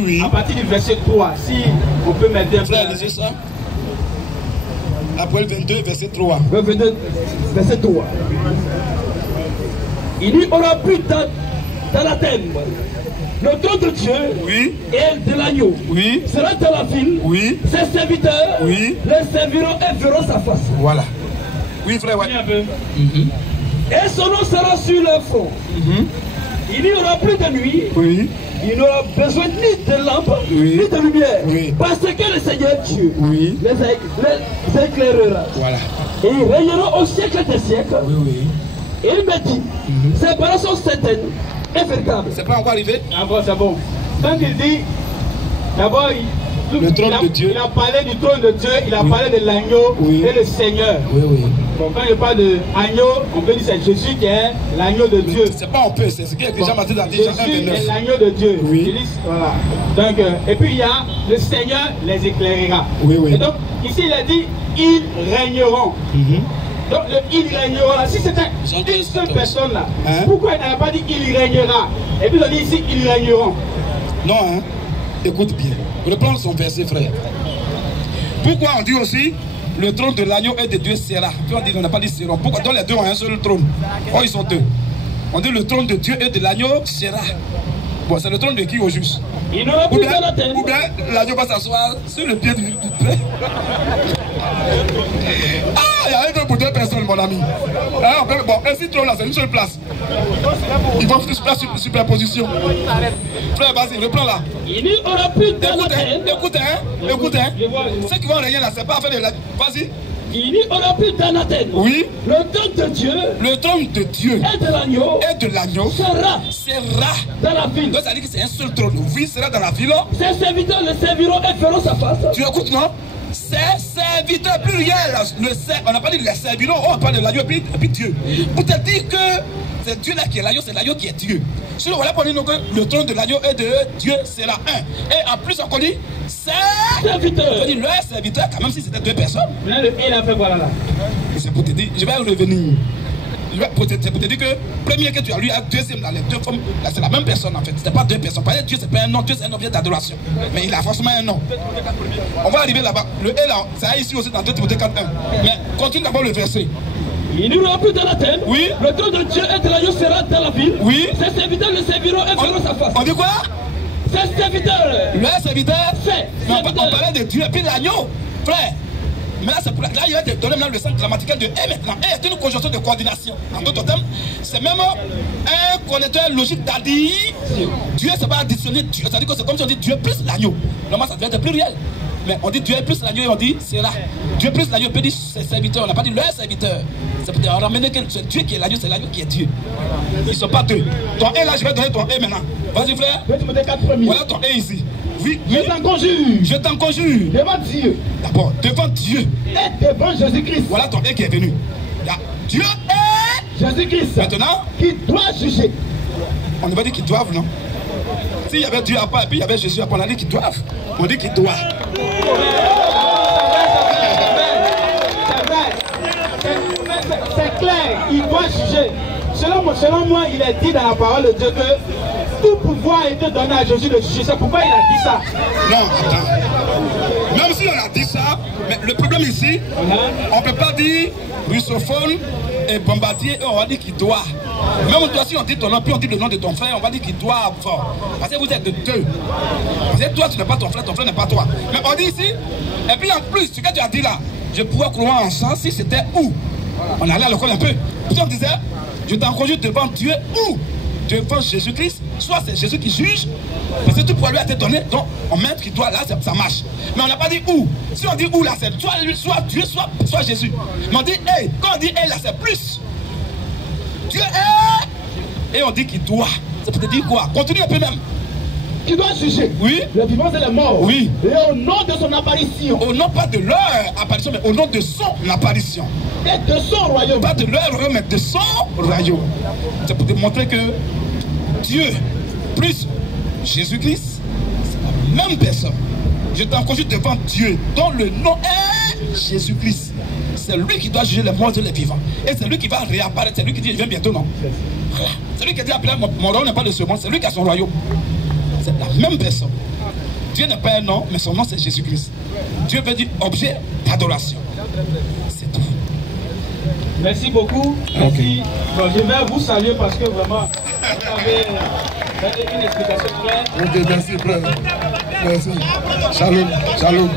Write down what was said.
Oui. À partir du verset 3, si on peut mettre un frère, lisez ça. Après le 22, verset 3. Verset 3. Il n'y aura plus d'anathème. Le trône de Dieu et de l'agneau sera dans la ville. Ses serviteurs les serviront et verront sa face. Voilà. Oui, frère, ouais. Et son nom sera sur leur front. Il n'y aura plus de nuit. Il n'aura besoin ni de lampe, ni de lumière. Parce que le Seigneur Dieu les éclairera. Voilà. Et ils régneront au siècle des siècles. Et il me dit, ces paroles sont certaines et véritables. C'est pas encore arrivé? Ah bon, c'est bon. Quand il dit, d'abord, le trône de Dieu. Il a parlé du trône de Dieu, il a parlé de l'agneau et le Seigneur. Bon, quand il parle de agneau, on peut dire que c'est Jésus qui est l'agneau de Dieu. C'est pas on peut, c'est ce qui est déjà marqué dans Jésus est l'agneau de Dieu. Voilà. Donc, et puis il y a le Seigneur les éclairera. Et donc, ici il a dit, ils régneront. Donc, il régneront. Si c'était une seule personne là, pourquoi il n'avait pas dit il régnera? Et puis il a dit ici, ils régneront. Non, hein? Écoute bien. Reprends son verset, frère. Pourquoi on dit aussi le trône de l'agneau et de Dieu sera? Puis on dit, on n'a pas dit seront. Pourquoi? Donc les deux ont un seul trône. Oh, ils sont deux. On dit le trône de Dieu et de l'agneau sera. Bon, c'est le trône de qui au juste? Il n'aura plus d'anathème. Ou bien l'agneau va s'asseoir sur le pied du prêtre. Ah, il y a un peu pour deux personnes, mon ami. Hein, bon, ainsi trône là, c'est une seule place. Ils vont faire superposition. Frère, vas-y, reprends là. Il n'y aura plus d'anathème. Écoute, ceux qui vont régner là, c'est pas affaire de la... Vas-y. Il n'y aura plus d'anathème. Le trône de Dieu. Le trône de Dieu. Et de l'agneau. Sera dans la ville. Donc ça dit que c'est un seul trône. Oui, sera dans la ville. Ses serviteurs le serviront et feront sa face. Tu écoutes, non? Ses serviteurs, pluriel. On n'a pas dit les serviront, on parle de l'agneau et puis Dieu. Pour te dire que c'est Dieu là qui est l'agneau, c'est l'agneau qui est Dieu. Sinon, voilà pour dire que le trône de l'agneau et de Dieu sera un. Et en plus, on dit serviteurs. On dit leur serviteur, quand même si c'était deux personnes. Là, le et la fait voilà là. C'est pour te dire, je vais revenir. C'est pour te dire que premier que tu as lu, deuxième là, les deux femmes, là c'est la même personne en fait. C'était pas deux personnes. Par exemple, Dieu c'est pas un nom, Dieu c'est un objet d'adoration. Mais il a forcément un nom. On va arriver là-bas. Le et là, ça ici aussi dans 2 Timothée 4:1. Mais continue d'abord le verset. Il n'y aura plus d'anathème. Le trône de Dieu et de l'agneau sera dans la ville. Ses serviteurs le serviront et feront sa face. On dit quoi? Ses serviteurs. Leurs serviteurs. On parlait de Dieu et puis l'agneau. Frère. Mais là, c'est pour là, il y a donné le sens grammatical de et maintenant. Et c'est une conjonction de coordination. En d'autres termes, c'est même un connecteur logique d'addi. Dieu, c'est pas additionner Dieu. C'est-à-dire que c'est comme si on dit Dieu plus l'agneau. Normalement, ça devient être pluriel. Mais on dit Dieu plus l'agneau et on dit c'est là. Dieu plus l'agneau peut dire ses serviteurs. On n'a pas dit leurs serviteurs. C'est pour ramener que c'est Dieu qui est l'agneau, c'est l'agneau qui est Dieu. Ils ne sont pas deux. Ton et là, je vais donner ton et maintenant. Vas-y, frère. Voilà ton et ici. Oui. Je t'en conjure. Je t'en conjure. Devant Dieu. D'abord, devant Dieu. Et devant Jésus-Christ. Voilà ton et qui est venu. Dieu est Jésus-Christ. Maintenant, qui doit juger. On ne va dire qu'ils doivent, non? S'il y avait Dieu à part et puis il y avait Jésus à part, on a dit qu'ils doivent. On dit qu'ils doivent. C'est clair, il doit juger. Selon moi, il est dit dans la parole de Dieu que tout pouvoir a été donné à Jésus de juger. C'est pourquoi il a dit ça. Non, attends. Même si on a dit ça, mais le problème ici, on ne peut pas dire russophone et bombardier et on va dire qu'il doit. Même toi, si on dit ton nom, puis on dit le nom de ton frère, on va dire qu'il doit avoir. Parce que vous êtes de deux. Parce que toi, tu n'es pas ton frère n'est pas toi. Mais on dit ici, et puis en plus, ce que tu as dit là, je pourrais croire en ça si c'était où. On allait à l'école un peu. Puis on disait, je t'en conjure devant Dieu ou devant Jésus-Christ. Soit c'est Jésus qui juge, parce que tout pouvoir lui a été donné, donc on met qu'il doit là, ça marche. Mais on n'a pas dit où. Si on dit où là, c'est soit lui, soit Dieu, soit Jésus. Mais on dit hey, quand on dit hey là, c'est plus. Dieu est. Et on dit qu'il doit. Ça peut te dire quoi? Continue un peu même. Qui doit juger. Oui. Les vivants et les morts. Oui. Et au nom de son apparition. Au nom pas de leur apparition, mais au nom de son apparition. Et de son royaume. Pas de leur royaume, mais de son royaume. C'est pour te montrer que Dieu plus Jésus-Christ, c'est la même personne. Je t'en conjure devant Dieu, dont le nom est Jésus-Christ. C'est lui qui doit juger les morts et les vivants. Et c'est lui qui va réapparaître. C'est lui qui dit, il vient bientôt, non? Voilà. C'est lui qui dit, mon royaume n'est pas de ce monde. C'est lui qui a son royaume. c'est la même personne. Dieu n'est pas un nom, mais son nom c'est Jésus-Christ. Dieu veut dire objet d'adoration. C'est tout. Merci beaucoup. Merci. Bon, je vais vous saluer parce que vraiment, vous avez donné une explication claire. Ok, merci frère. Merci. Shalom. Shalom.